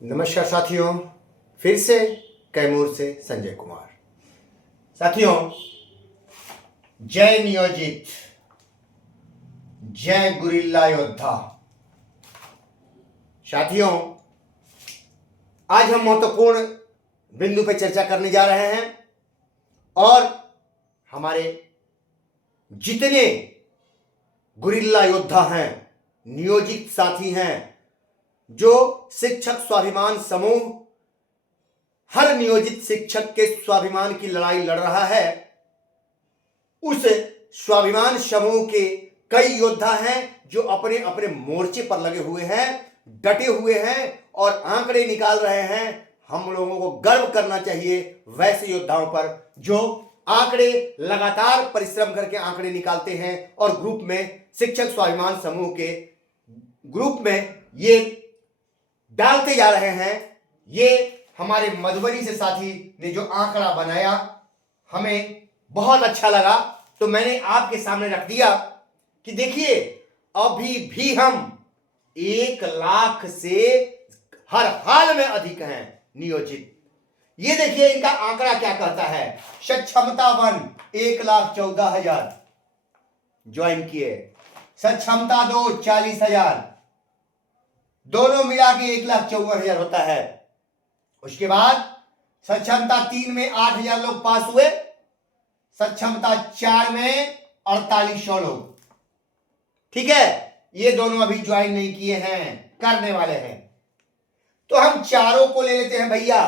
नमस्कार साथियों, फिर से कैमूर से संजय कुमार। साथियों, जय नियोजित, जय गुरिल्ला योद्धा। साथियों, आज हम महत्वपूर्ण बिंदु पर चर्चा करने जा रहे हैं और हमारे जितने गुरिल्ला योद्धा हैं, नियोजित साथी हैं, जो शिक्षक स्वाभिमान समूह हर नियोजित शिक्षक के स्वाभिमान की लड़ाई लड़ रहा है, उस स्वाभिमान समूह के कई योद्धा हैं जो अपने अपने मोर्चे पर लगे हुए हैं, डटे हुए हैं और आंकड़े निकाल रहे हैं। हम लोगों को गर्व करना चाहिए वैसे योद्धाओं पर जो आंकड़े लगातार परिश्रम करके आंकड़े निकालते हैं और ग्रुप में, शिक्षक स्वाभिमान समूह के ग्रुप में ये डालते जा रहे हैं। ये हमारे मधुबनी से साथी ने जो आंकड़ा बनाया, हमें बहुत अच्छा लगा, तो मैंने आपके सामने रख दिया कि देखिए, अभी भी हम 1 लाख से हर हाल में अधिक हैं नियोजित। ये देखिए इनका आंकड़ा क्या कहता है। सक्षमता 1 1,14,000 ज्वाइन किए, सक्षमता 2 40,000, दोनों मिला के 1,54,000 होता है। उसके बाद सक्षमता 3 में 8,000 लोग पास हुए, सक्षमता 4 में 4,800 लोग। ठीक है, ये दोनों अभी ज्वाइन नहीं किए हैं, करने वाले हैं। तो हम चारों को ले लेते हैं भैया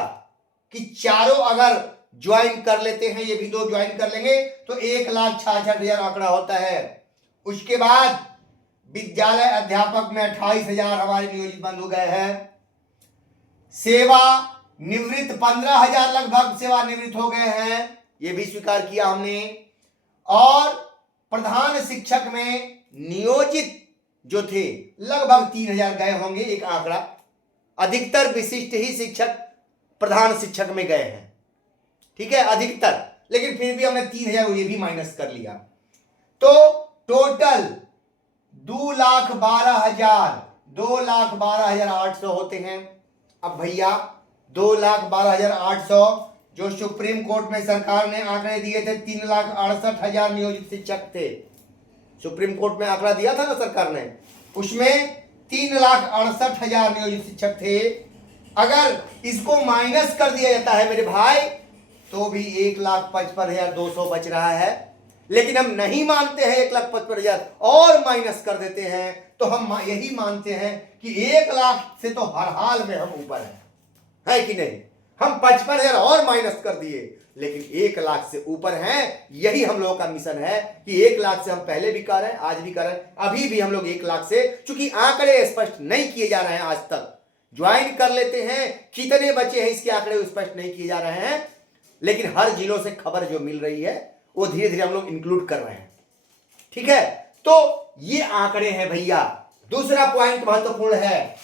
कि चारों अगर ज्वाइन कर लेते हैं, ये भी 2 ज्वाइन कर लेंगे तो 1,66,000 आंकड़ा होता है। उसके बाद विद्यालय अध्यापक में 28,000 हमारे नियोजित बंधु गए हैं। सेवा निवृत्त 15,000 लगभग सेवानिवृत्त हो गए हैं, ये भी स्वीकार किया हमने। और प्रधान शिक्षक में नियोजित जो थे लगभग 3,000 गए होंगे, एक आंकड़ा। अधिकतर विशिष्ट ही शिक्षक प्रधान शिक्षक में गए हैं, ठीक है, अधिकतर, लेकिन फिर भी हमने 3,000 ये भी माइनस कर लिया। तो टोटल 2,12,800 होते हैं। अब भैया 2,12,800 जो सुप्रीम कोर्ट में सरकार ने आंकड़े दिए थे, 3,68,000 नियोजित शिक्षक थे। सुप्रीम कोर्ट में आंकड़ा दिया था ना सरकार ने, उसमें 3,68,000 नियोजित शिक्षक थे। अगर इसको माइनस कर दिया जाता है मेरे भाई, तो भी 1,55,200 बच रहा है। लेकिन हम नहीं मानते हैं 1,55,000 और माइनस कर देते हैं, तो हम यही मानते हैं कि 1 लाख से तो हर हाल में हम ऊपर हैं, है कि नहीं। हम 55,000 और माइनस कर दिए, लेकिन 1 लाख से ऊपर हैं। यही हम लोगों का मिशन है कि 1 लाख से हम पहले भी कर रहे हैं, आज भी कर रहे हैं, अभी भी हम लोग 1 लाख से, चूंकि आंकड़े स्पष्ट नहीं किए जा रहे हैं, आज तक ज्वाइन कर लेते हैं, कितने बचे हैं इसके आंकड़े स्पष्ट नहीं किए जा रहे हैं, लेकिन हर जिलों से खबर जो मिल रही है वो धीरे धीरे हम लोग इंक्लूड कर रहे हैं। ठीक है, तो ये आंकड़े हैं भैया। दूसरा पॉइंट महत्वपूर्ण है,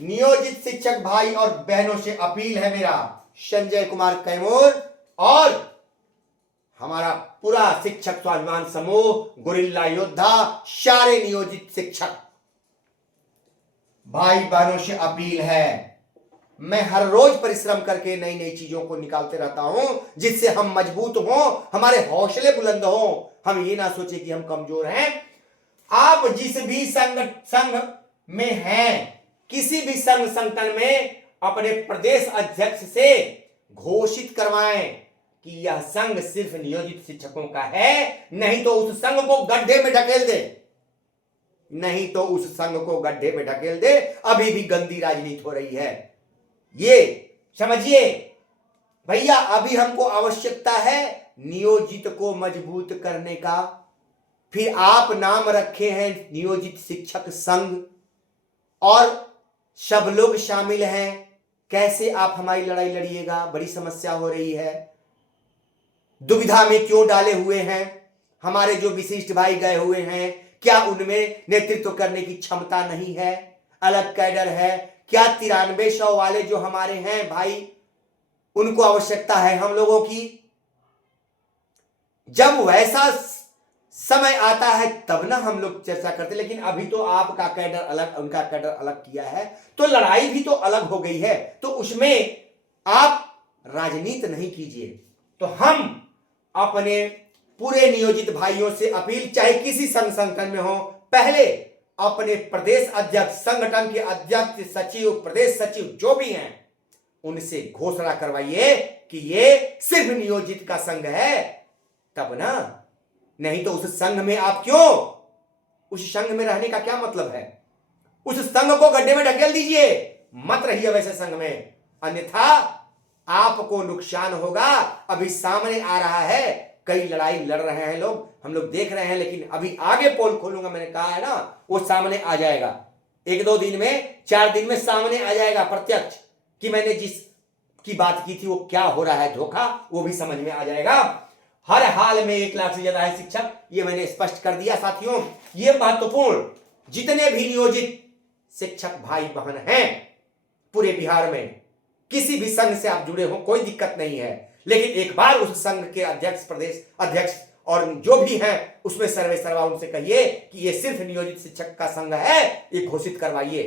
नियोजित शिक्षक भाई और बहनों से अपील है मेरा, संजय कुमार कैमूर और हमारा पूरा शिक्षक स्वाभिमान समूह, गुरिल्ला योद्धा, सारे नियोजित शिक्षक भाई बहनों से अपील है, मैं हर रोज परिश्रम करके नई नई चीजों को निकालते रहता हूं, जिससे हम मजबूत हों, हमारे हौसले बुलंद हों, हम ये ना सोचे कि हम कमजोर हैं। आप जिस भी संघ में हैं, किसी भी संघ संगठन में अपने प्रदेश अध्यक्ष से घोषित करवाएं कि यह संघ सिर्फ नियोजित शिक्षकों का है, नहीं तो उस संघ को गड्ढे में ढकेल दे, नहीं तो उस संघ को गड्ढे में ढकेल दे। अभी भी गंदी राजनीति हो रही है, ये समझिए भैया। अभी हमको आवश्यकता है नियोजित को मजबूत करने का। फिर आप नाम रखे हैं नियोजित शिक्षक संघ और सब लोग शामिल हैं, कैसे आप हमारी लड़ाई लड़िएगा, बड़ी समस्या हो रही है। दुविधा में क्यों डाले हुए हैं हमारे जो विशिष्ट भाई गए हुए हैं, क्या उनमें नेतृत्व करने की क्षमता नहीं है, अलग कैडर है क्या? 9300 वाले जो हमारे हैं भाई, उनको आवश्यकता है हम लोगों की। जब वैसा समय आता है तब ना हम लोग चर्चा करते, लेकिन अभी तो आपका कैडर अलग, उनका कैडर अलग किया है, तो लड़ाई भी तो अलग हो गई है, तो उसमें आप राजनीति नहीं कीजिए। तो हम अपने पूरे नियोजित भाइयों से अपील, चाहे किसी संघ संगठन में हो, पहले अपने प्रदेश अध्यक्ष, संगठन के अध्यक्ष, सचिव, प्रदेश सचिव जो भी हैं, उनसे घोषणा करवाइए कि ये सिर्फ नियोजित का संघ है, तब ना। नहीं तो उस संघ में आप क्यों, उस संघ में रहने का क्या मतलब है? उस संघ को गड्ढे में ढकेल दीजिए, मत रहिए वैसे संघ में, अन्यथा आपको नुकसान होगा। अभी सामने आ रहा है, कई लड़ाई लड़ रहे हैं लोग, हम लोग देख रहे हैं, लेकिन अभी आगे पोल खोलूंगा, मैंने कहा है ना, वो सामने आ जाएगा। 1-2 दिन में, 4 दिन में सामने आ जाएगा प्रत्यक्ष कि मैंने जिस की बात की थी वो क्या हो रहा है, धोखा, वो भी समझ में आ जाएगा। हर हाल में 1 लाख से ज्यादा है शिक्षक, ये मैंने स्पष्ट कर दिया साथियों। ये महत्वपूर्ण, जितने भी नियोजित शिक्षक भाई बहन हैं पूरे बिहार में, किसी भी संघ से आप जुड़े हो, कोई दिक्कत नहीं है, लेकिन एक बार उस संघ के अध्यक्ष, प्रदेश अध्यक्ष और जो भी हैं, उसमें सर्वे सर्वा उनसे कहिए कि ये सिर्फ नियोजित शिक्षक का संघ है, ये घोषित करवाइए।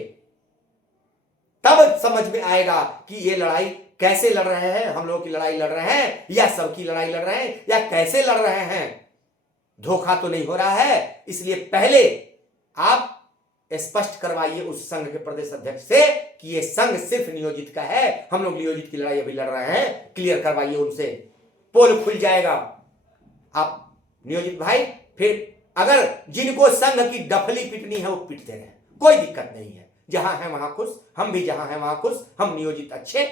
तब समझ में आएगा कि ये लड़ाई कैसे लड़ रहे हैं, हम लोगों की लड़ाई लड़ रहे हैं या सबकी लड़ाई लड़ रहे हैं, या कैसे लड़ रहे हैं, धोखा तो नहीं हो रहा है। इसलिए पहले आप स्पष्ट करवाइए उस संघ के प्रदेश अध्यक्ष से कि ये संघ सिर्फ नियोजित का है, हम लोग नियोजित की लड़ाई अभी लड़ रहे हैं, क्लियर करवाइए उनसे, पोल खुल जाएगा। आप नियोजित भाई, फिर अगर जिनको संघ की डफली पिटनी है वो पिटते रहे, कोई दिक्कत नहीं है, जहां है वहां खुश, हम भी जहां है वहां खुश, हम नियोजित अच्छे।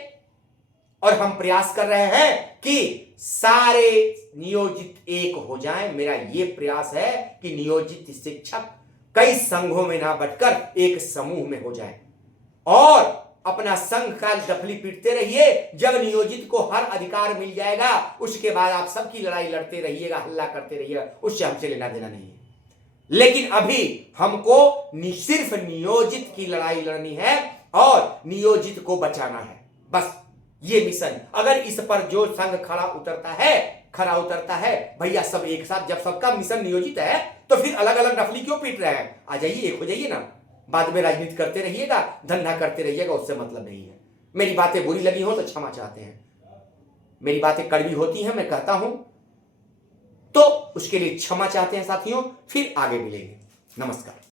और हम प्रयास कर रहे हैं कि सारे नियोजित एक हो जाएं। मेरा ये प्रयास है कि नियोजित शिक्षक कई संघों में ना बटकर एक समूह में हो जाएं और अपना संघ का डफली पीटते रहिए। जब नियोजित को हर अधिकार मिल जाएगा, उसके बाद आप सबकी लड़ाई लड़ते रहिएगा, हल्ला करते रहिएगा, उससे हमसे लेना देना नहीं है। लेकिन अभी हमको सिर्फ नियोजित की लड़ाई लड़नी है और नियोजित को बचाना है, बस ये मिशन। अगर इस पर जो संघ खड़ा उतरता है भैया, सब एक साथ, जब सबका मिशन नियोजित है तो फिर अलग अलग डफली क्यों पीट रहे हैं? आ जाइए, एक हो जाइए ना, बाद में राजनीति करते रहिएगा, धंधा करते रहिएगा, उससे मतलब नहीं है। मेरी बातें बुरी लगी हो तो क्षमा चाहते हैं, मेरी बातें कड़वी होती हैं, मैं कहता हूं तो उसके लिए क्षमा चाहते हैं साथियों। फिर आगे मिलेंगे, नमस्कार।